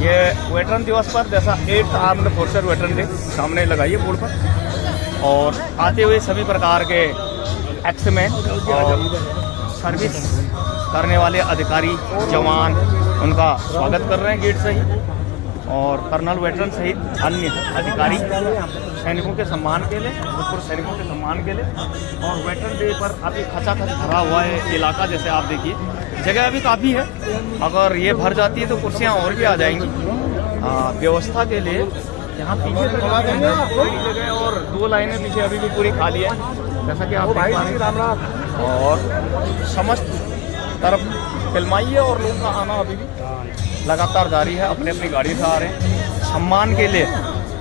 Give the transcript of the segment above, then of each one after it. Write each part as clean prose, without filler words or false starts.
ये वेटरन दिवस पर जैसा 8th armed forces veteran day सामने लगाइए बोर्ड पर, और आते हुए सभी प्रकार के एक्समैन और सर्विस करने वाले अधिकारी जवान उनका स्वागत कर रहे हैं गेट से ही, और कर्नल वेटरन सहित अन्य अधिकारी सैनिकों के सम्मान के लिए, भूतपूर्व सैनिकों के सम्मान के लिए। और वेटरन डे पर अभी खचाखच भरा हुआ है इलाका, जैसे आप देखिए जगह अभी काफ़ी है, अगर ये भर जाती है तो कुर्सियाँ और भी आ जाएंगी। व्यवस्था के लिए यहाँ पीछे तो जगह और 2 लाइनें पीछे अभी भी पूरी खाली है, जैसा कि आप देख पा रहे हैं। और समस्त तरफ फिल्माई है और लोगों का आना अभी भी लगातार जारी है, अपने अपनी गाड़ी से आ रहे हैं। सम्मान के लिए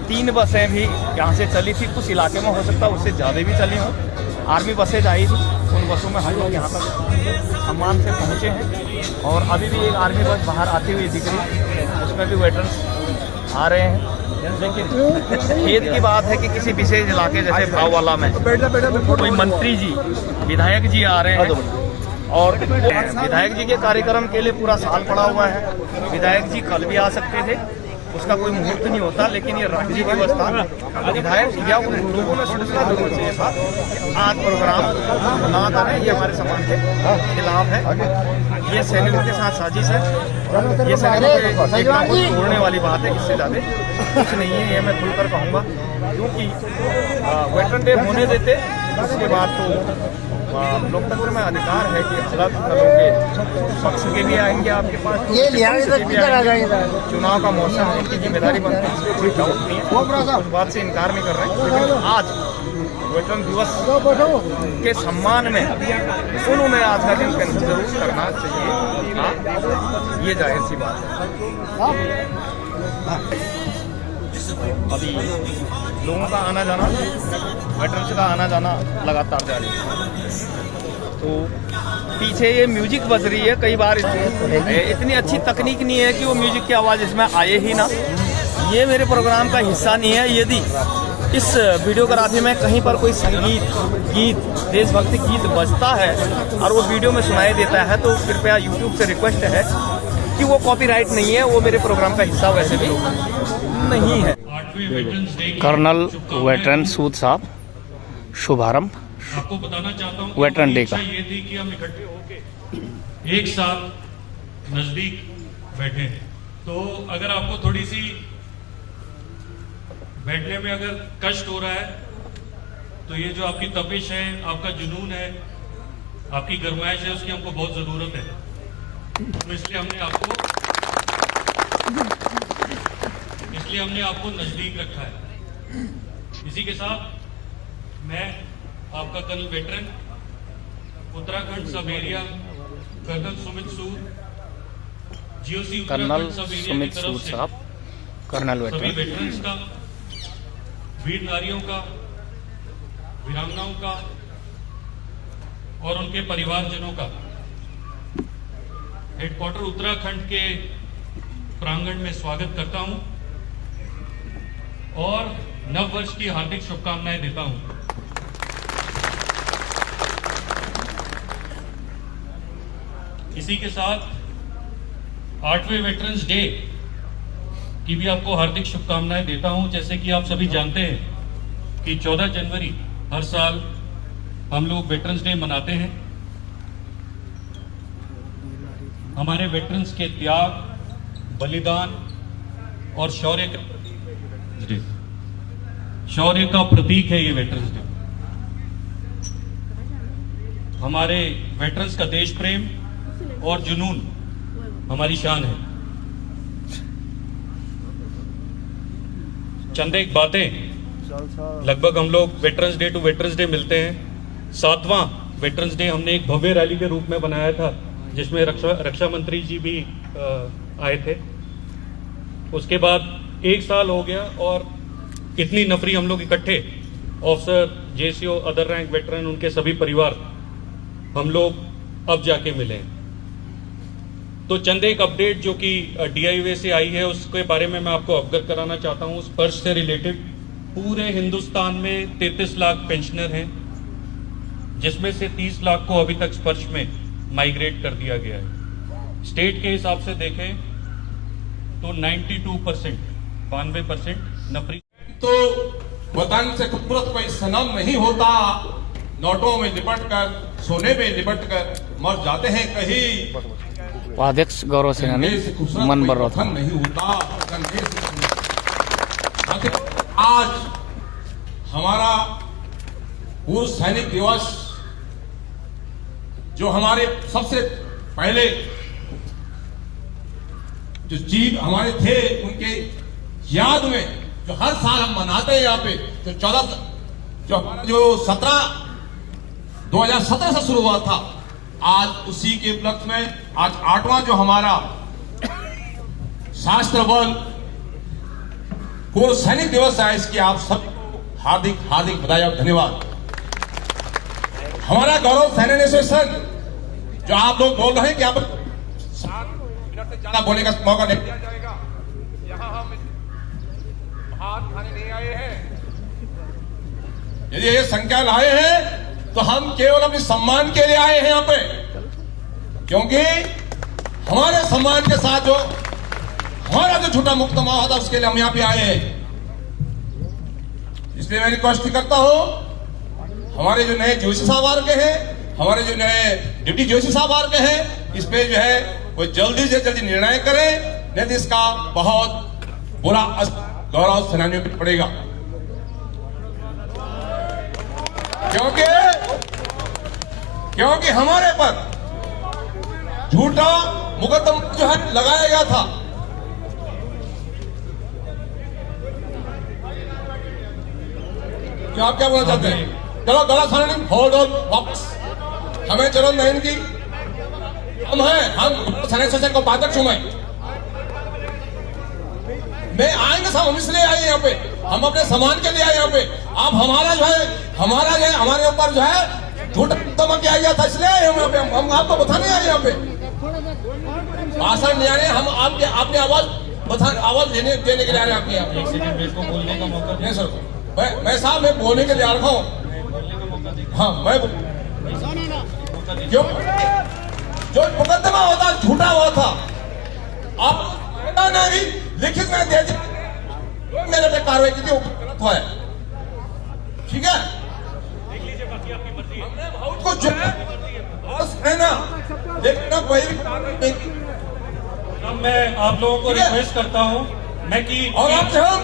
3 बसें भी यहाँ से चली थी, कुछ इलाके में हो सकता है उससे ज़्यादा भी चली हों। आर्मी बसें आई थी, उन बसों में हम लोग यहाँ तक सम्मान से पहुँचे हैं। और अभी भी एक आर्मी बस बाहर आती हुई दिख रही, उसमें भी वेटरन्स आ रहे हैं। लेकिन खेद की बात है कि किसी विशेष इलाके जैसे भाववाला में कोई मंत्री जी, विधायक जी आ रहे हैं, और विधायक जी के कार्यक्रम के लिए पूरा साल पड़ा हुआ है। विधायक जी कल भी आ सकते थे, उसका कोई मुहूर्त नहीं होता, लेकिन ये राज्य दिवस था, विधायक या उन लोगों में सूचना जरूर चाहिए था आज प्रोग्राम ना करें, ये हमारे समाज के खिलाफ है। ये सैनिकों के साथ साजिश है, ये सैनिकों के एकता को तोड़ने वाली बात है, इससे ज़्यादा कुछ नहीं है, ये मैं खुलकर कहूँगा। क्योंकि वेटरन डे होने देते, उसके बाद तो लोकतंत्र में अधिकार है कि अलग दलों के पक्ष के भी आएंगे आपके पास, चुनाव का मौसम है, उनकी जिम्मेदारी बनती है, कोई डाउट नहीं है, उस बात से इनकार नहीं कर रहे हैं। लेकिन आज वेतन दिवस के सम्मान में उन्होंने आज का दिन कैंसिल जरूर करना चाहिए, ये जाहिर सी बात है। अभी लोगों का आना जाना, वेटरन्स का आना जाना लगातार जारी है। तो पीछे ये म्यूजिक बज रही है, कई बार इतनी अच्छी तकनीक नहीं है कि वो म्यूजिक की आवाज़ इसमें आए ही ना। ये मेरे प्रोग्राम का हिस्सा नहीं है। यदि इस वीडियोग्राफी में कहीं पर कोई संगीत गीत, देशभक्ति गीत बजता है और वो वीडियो में सुनाई देता है, तो कृपया यूट्यूब से रिक्वेस्ट है कि वो कॉपीराइट नहीं है, वो मेरे प्रोग्राम का हिस्सा वैसे भी नहीं है। कर्नल वेटरन सूद साहब शुभारंभ आपको बताना चाहता हूँ वेटरन डे का ये थी कि हम इकट्ठे होके एक साथ नजदीक बैठे। तो अगर आपको थोड़ी सी बैठने में अगर कष्ट हो रहा है, तो ये जो आपकी तपिश है, आपका जुनून है, आपकी गरमाइश है, उसकी हमको बहुत जरूरत है। तो इसलिए हमने आपको नजदीक रखा है। इसी के साथ मैं आपका colonel veteran Uttarakhand sub area colonel Sumit सूद, जीओसी कर्नल सुमित सूद साहब, कर्नल सभी वेटरन्स का, वीर नारियों का, वीरांगनाओं का और उनके परिवारजनों का हेडक्वार्टर उत्तराखंड के प्रांगण में स्वागत करता हूं और नव वर्ष की हार्दिक शुभकामनाएं देता हूं। इसी के साथ 8वें वेटरन्स डे की भी आपको हार्दिक शुभकामनाएं देता हूं। जैसे कि आप सभी जानते हैं कि 14 जनवरी हर साल हम लोग वेटरन्स डे मनाते हैं। हमारे वेटरन्स के त्याग, बलिदान और शौर्य का प्रतीक है ये वेटरन्स डे। हमारे वेटरन्स का देश प्रेम और जुनून हमारी शान है। चंद एक बातें, लगभग हम लोग Veterans Day to Veterans Day मिलते हैं। 7वां वेटरन्स डे हमने एक भव्य रैली के रूप में बनाया था, जिसमें रक्षा मंत्री जी भी आए थे। उसके बाद 1 साल हो गया और इतनी नफरी हम लोग इकट्ठे, officer, JCO, other rank veteran, उनके सभी परिवार, हम लोग अब जाके मिले। तो चंद एक अपडेट जो कि डीआईयूए से आई है, उसके बारे में मैं आपको अवगत कराना चाहता हूं। स्पर्श से रिलेटेड पूरे हिंदुस्तान में 33 लाख पेंशनर हैं, जिसमें से 30 लाख को अभी तक स्पर्श में माइग्रेट कर दिया गया है। स्टेट के हिसाब से देखें तो 92%, 92% नफरी। तो वतन से खूबसूरत कोई सनम नहीं होता, नोटों में लिपट कर, सोने में लिपट कर मर जाते हैं कहीं। उपाध्यक्ष गौरव सेनानी कंधे से खूबसूरत मन कोई भर रहा वतन था। नहीं होता, कंधे से आखिर आज हमारा पूर्व सैनिक दिवस, जो हमारे सबसे पहले जो जीव हमारे थे, उनके याद में जो हर साल हम मनाते हैं यहाँ पे, जो 2017 से शुरू हुआ था, आज उसी के उपलक्ष्य में आज 8वां जो हमारा सशस्त्र बल पूर्व सैनिक दिवस है, इसकी आप सबको हार्दिक हार्दिक बधाई और धन्यवाद। हमारा गौरव सेना एसोसिएशन, जो आप लोग बोल रहे हैं कि आप 7 मिनट से ज्यादा बोलने का मौका नहीं दिया जाएगा, यहाँ हम हाथ खाने नहीं आए हैं। यदि ये संख्या लाए हैं तो हम केवल अपने सम्मान के लिए आए हैं यहाँ पे, क्योंकि हमारे सम्मान के साथ जो हमारा जो छोटा मुकदमा था, उसके लिए हम यहाँ पे आए हैं। इसलिए मैं रिक्वेस्ट करता हूं, हमारे जो नए जोशी साहब आ के हैं, हमारे जो नए डिप्टी जोशी साहब आ के हैं, इस पे जो है वो जल्दी से जल्दी निर्णय करें, नहीं तो इसका बहुत बुरा असर गौरव सेनानियों पर पड़ेगा। क्योंकि हमारे पर झूठा मुकदमा जो है लगाया गया था। क्या आप क्या बोलना चाहते हैं? चलो गला खाना नहीं, होल्ड ऑन, वापस हमें चलो नहीं की हम हैं, हम सेना एसोसिएशन को उपाध्यक्ष हूं मैं आएंगे सब, हम इसलिए आए यहाँ पे, हम अपने सम्मान के लिए आए यहाँ पे। आप हमारा जो है हमारे ऊपर जो है झूठा मुकदमा किया गया था, इसलिए आए हम यहाँ पे। हम आपको बताने आए यहाँ पे, भाषण नहीं आने, हम आपने आवाज देने के लिए आ रहे हैं आपके यहाँ पे। एक सेकंड मेरे को बोलने का मौका नहीं सर, मैं साहब मैं बोलने के लिए आ रहा हूँ। हाँ मैं क्यों जो मुकदमा होता झूठा हुआ था, आप ने भी लिखित में दे दिया, मेरे पे कार्रवाई की थी, वो गलत हुआ है, ठीक है। हमने बहुत कुछ जो है ना, लेकिन कोई भी कार्रवाई नहीं की। अब मैं आप लोगों को रिक्वेस्ट करता हूँ मैं कि और आप हम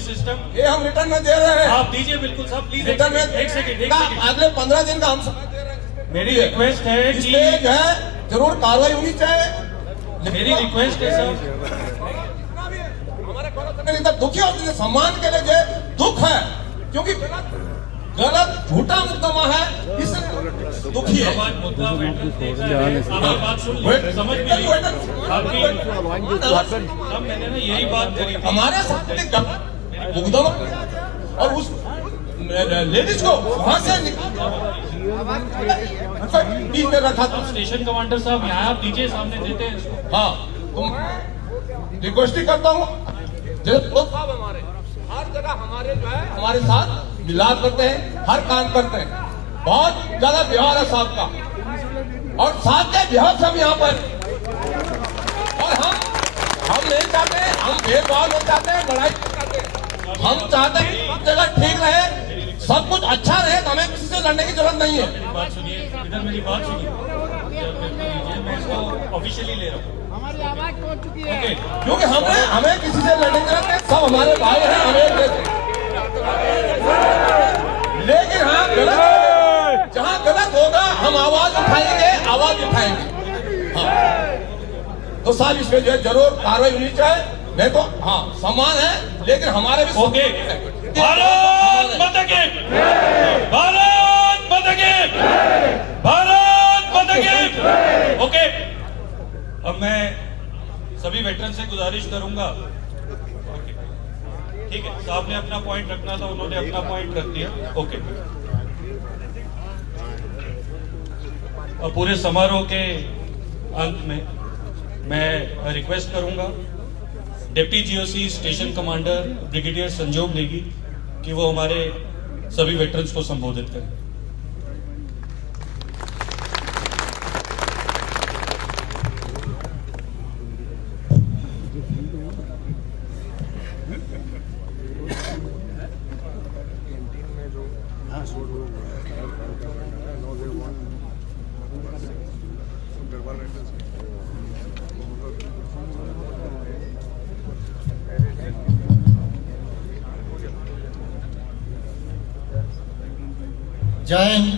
सिस्टम ये हम रिटर्न में दे रहे हैं, आप दीजिए बिल्कुल साहब, प्लीज रिटर्न में एक सेकंड अगले 15 दिन का हम समय दे रहे हैं। मेरी रिक्वेस्ट है कि इसलिए जो है जरूर कार्रवाई होनी चाहिए। मेरी रिक्वेस्ट है सर, हमारे गौरव दुखी होते हैं, सम्मान के लिए जो दुख है, क्योंकि गलत झूठा मुकदमा है, इससे दुखी है। मुद्दा बात सुन लीजिए, समझ भी लीजिए आपकी। सब मैंने ना यही बात करी थी, हमारे साथ एक मुकदमा और उस लेडीज को वहां से बीच में रखा था। स्टेशन कमांडर साहब यहाँ आप दीजिए, सामने देते हैं इसको। हाँ तो मैं रिक्वेस्ट ही करता हूँ, साहब हमारे हर जगह हमारे जो है हमारे साथ मिलाप करते हैं, हर काम करते हैं, बहुत ज्यादा व्यवहार है साहब का, और साहब के व्यवहार सब यहाँ पर। और हम नहीं चाहते, हम भेदभाव नहीं चाहते, लड़ाई नहीं चाहते, हम चाहते हैं सब जगह ठीक रहे, सब कुछ अच्छा रहे, तो हमें किसी से लड़ने की जरूरत नहीं है। बात सुनिए, इधर मेरी बात सुनिए, मैं इसको ऑफिशियली ले रहा हूँ, हमारी आवाज पहुंच चुकी है, क्योंकि हमें किसी से लड़ने की जरूरत नहीं, सब हमारे भाई हैं, हमें लेकिन हाँ गलत, जहाँ गलत होगा हम आवाज उठाएंगे। हाँ तो साहब इसमें जो है जरूर कार्रवाई होनी चाहिए, नहीं तो हाँ सम्मान है, लेकिन हमारे भी ओके। भारत माता की, भारत माता की, भारत माता की। ओके, अब मैं सभी वेटरन से गुजारिश करूंगा, ठीक है, साहब ने अपना पॉइंट रखना था, उन्होंने अपना पॉइंट रख दिया, ओके। और पूरे समारोह के अंत में मैं रिक्वेस्ट करूंगा deputy GOC station commander brigadier Sanjog Negi कि वो हमारे सभी वेटरन्स को संबोधित करें। जय हिंद,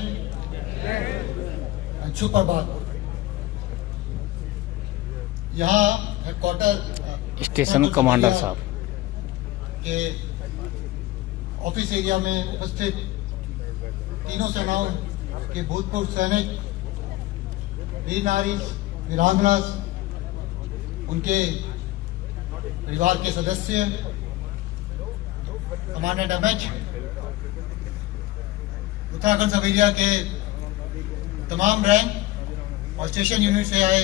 सुप्रभात। यहाँ हेडक्वार्टर स्टेशन कमांडर साहब के ऑफिस एरिया में उपस्थित तीनों सेनाओं के भूतपूर्व सैनिक, वीर नारी, वीरांगना, उनके परिवार के सदस्य, commandant MH, Uttarakhand sub area के तमाम रैंक और स्टेशन यूनिट से आए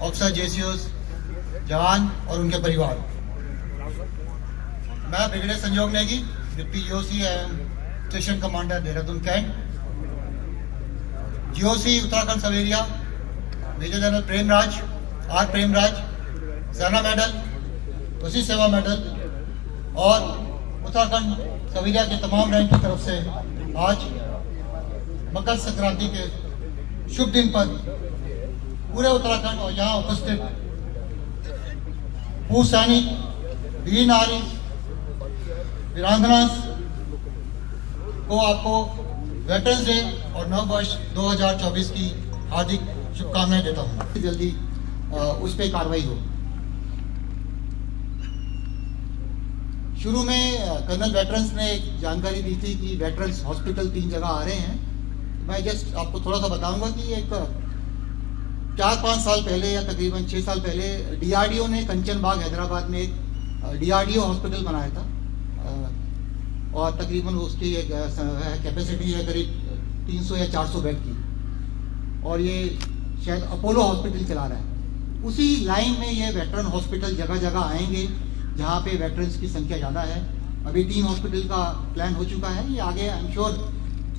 ऑफिसर, जेसीओस, जवान और उनके परिवार। मैं brigadier Sanjog Negi, deputy GOC एवं station commander Dehradun cantt. GOC Uttarakhand sub area major general Premraj, R Premraj, Sena medal, वसी सेवा मेडल और उत्तराखंड सब एरिया के तमाम रैंक की तरफ से आज मकर संक्रांति के शुभ दिन पर पूरे उत्तराखंड और यहाँ उपस्थित पूर्व सैनिक, वीर नारी, वीरांगना को आपको वेटरन्स डे और नव वर्ष 2024 की हार्दिक शुभकामनाएं देता हूँ। जल्दी उस पर कार्रवाई हो। शुरू में कर्नल वेटरन्स ने एक जानकारी दी थी कि वेटरन्स हॉस्पिटल 3 जगह आ रहे हैं। मैं जस्ट आपको थोड़ा सा बताऊंगा कि एक 4-5 साल पहले या तकरीबन 6 साल पहले डीआरडीओ ने कंचन बाग हैदराबाद में एक डीआरडीओ हॉस्पिटल बनाया था और तकरीबन उसकी एक कैपेसिटी है करीब 300 या 400 बेड की, और ये शायद अपोलो हॉस्पिटल चला रहा है। उसी लाइन में ये वेटरन हॉस्पिटल जगह जगह आएंगे जहाँ पे वेटरन्स की संख्या ज़्यादा है। अभी 3 हॉस्पिटल का प्लान हो चुका है, ये आगे आई एम श्योर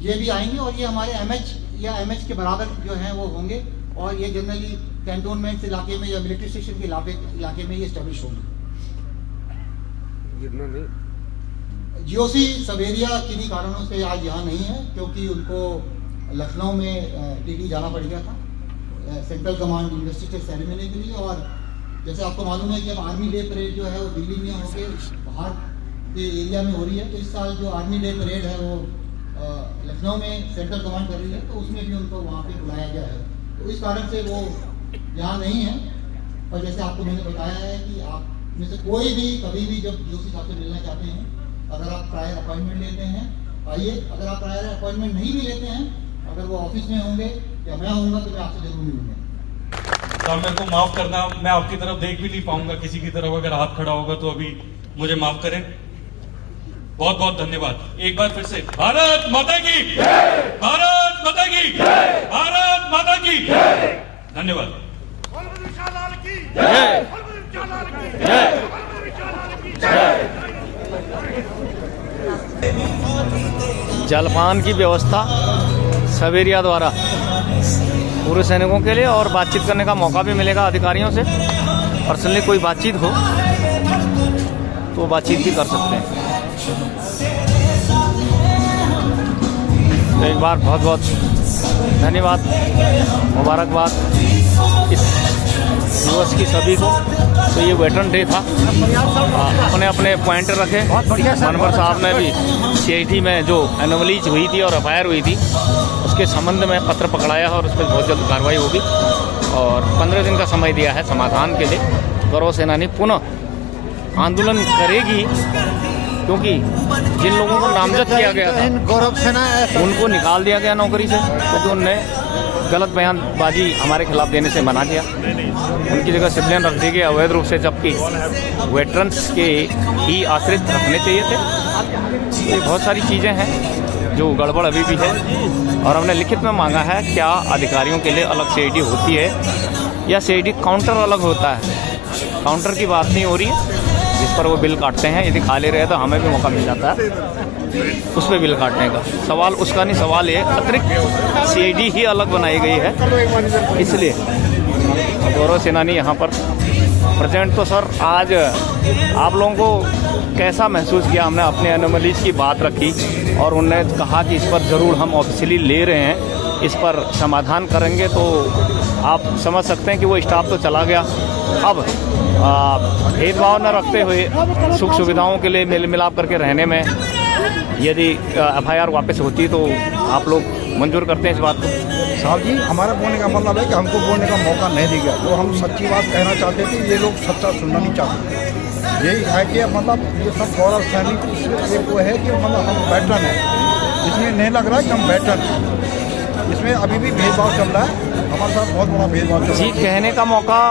ये भी आएंगे और ये हमारे एमएच या एमएच के बराबर जो हैं वो होंगे, और ये जनरली कैंटोनमेंट इलाके में या मिलिट्री स्टेशन के इलाके में ये स्टैब्लिश होंगे। जीओसी सवेरिया किन्हीं कारणों से आज यहाँ नहीं है, क्योंकि उनको लखनऊ में टीटी जाना पड़ गया था सेंट्रल कमांड इन्वेस्टिगेशन सेरेमनी के लिए। और जैसे आपको मालूम है कि अब आर्मी डे परेड जो है वो दिल्ली में होकर बाहर के एरिया में हो रही है, तो इस साल जो आर्मी डे परेड है वो लखनऊ में सेंट्रल कमांड कर रही है, तो उसमें भी उनको वहाँ पे बुलाया गया है। तो इस कारण से वो यहाँ नहीं है। और जैसे आपको मैंने बताया है कि आप में से कोई भी कभी भी जब जीओसी साहब से मिलना चाहते हैं, अगर आप प्रायर अपॉइंटमेंट लेते हैं आइए, अगर आप प्रायर अपॉइंटमेंट नहीं भी लेते हैं, अगर वो ऑफिस में होंगे या मैं होऊंगा तो मैं आपसे जरूर मिलूंगा। सर मेरे को माफ करना, मैं आपकी तरफ देख भी नहीं पाऊंगा किसी की तरफ, अगर हाथ खड़ा होगा तो अभी मुझे माफ करें। बहुत बहुत धन्यवाद। एक बार फिर से भारत माता की जय, भारत माता की जय, भारत माता की जय। धन्यवाद। जलपान की व्यवस्था सवेरिया द्वारा पूरे सैनिकों के लिए, और बातचीत करने का मौका भी मिलेगा अधिकारियों से। पर्सनली कोई बातचीत हो तो बातचीत भी कर सकते हैं। तो एक बार बहुत बहुत धन्यवाद, मुबारकबाद इस दिवस की सभी को। तो ये वेटरन डे था, अपने अपने पॉइंट रखे। मनवर साहब ने भी सीआईटी में जो एनोमलीज हुई थी और एफआईआर हुई थी उसके संबंध में पत्र पकड़ाया है और उस पर बहुत जल्द कार्रवाई होगी, और 15 दिन का समय दिया है समाधान के लिए। गौरव सेनानी पुनः आंदोलन करेगी, क्योंकि जिन लोगों को नामजद किया गया था गौरव सेना उनको निकाल दिया गया नौकरी से, क्योंकि उनने गलत बयानबाजी हमारे खिलाफ देने से मना किया। उनकी जगह सिविलियन रख दी गई अवैध रूप से, जबकि वेटरन्स के ही आश्रित रखने चाहिए थे। ये बहुत सारी चीज़ें हैं जो गड़बड़ अभी भी है, और हमने लिखित में मांगा है क्या अधिकारियों के लिए अलग सीआईडी होती है या सीआईडी काउंटर अलग होता है। काउंटर की बात नहीं हो रही है जिस पर वो बिल काटते हैं, यदि खा ले रहे तो हमें भी मौका मिल जाता है उस पर बिल काटने का। सवाल उसका नहीं, सवाल ये अतिरिक्त सीआईडी ही अलग बनाई गई है, इसलिए गौरव सेनानी यहाँ पर प्रेजेंट तो सर आज आप लोगों को कैसा महसूस किया? हमने अपने एनोमलीज की बात रखी और उन्होंने कहा कि इस पर ज़रूर हम ऑफिशियली ले रहे हैं, इस पर समाधान करेंगे। तो आप समझ सकते हैं कि वो स्टाफ तो चला गया। अब भेदभाव न रखते हुए सुख सुविधाओं के लिए मेल मिलाप करके रहने में यदि FIR वापस होती तो आप लोग मंजूर करते हैं इस बात को? साहब जी, हमारा बोलने का मतलब है कि हमको बोलने का मौका नहीं दिया। जो हम सच्ची बात कहना चाहते थे, ये लोग सच्चा सुनना नहीं चाहते। यही है कि मतलब ये सब गौरव सैनिक ये वो है कि मतलब हम वेटरन हैं, इसमें नहीं लग रहा है कि हम वेटरन हैं। इसमें अभी भी भेदभाव चल रहा है, हमारे साथ बहुत बड़ा भेदभाव चल रहा है। जी, कहने का मौका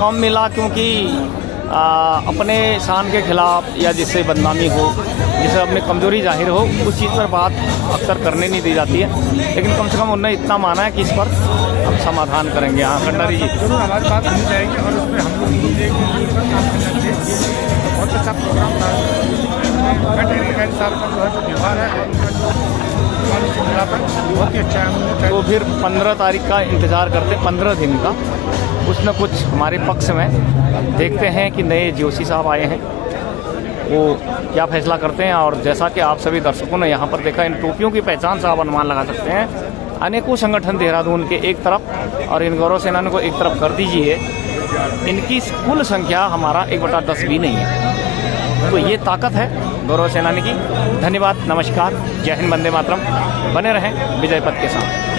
कम मिला क्योंकि अपने शान के खिलाफ या जिससे बदनामी हो, जिससे अपनी कमजोरी जाहिर हो, उस चीज़ पर बात अक्सर करने नहीं दी जाती है। लेकिन कम से कम उन्होंने इतना माना है कि इस पर हम समाधान करेंगे। हाँ भंडारी जी, जरूर हमारी बात सुनी जाएगी और उसमें हम लोग एक बहुत अच्छा प्रोग्राम था। वेटरनरी साहब का जो है जो व्यवहार है और उनका जो मिलाकर बहुत ही अच्छा है। तो फिर 15 तारीख का इंतज़ार करते, 15 दिन का, कुछ न कुछ हमारे पक्ष में। देखते हैं कि नए जोशी साहब आए हैं, वो क्या फैसला करते हैं। और जैसा कि आप सभी दर्शकों ने यहाँ पर देखा, इन टोपियों की पहचान से आप अनुमान लगा सकते हैं। अनेकों संगठन देहरादून के एक तरफ और इन गौरव सेनानियों को एक तरफ कर दीजिए, इनकी कुल संख्या हमारा 1/10 भी नहीं है। तो ये ताकत है गौरव सेनानी की। धन्यवाद, नमस्कार, जय हिंद, वंदे मातरम। बने रहें विजय पथ के साथ।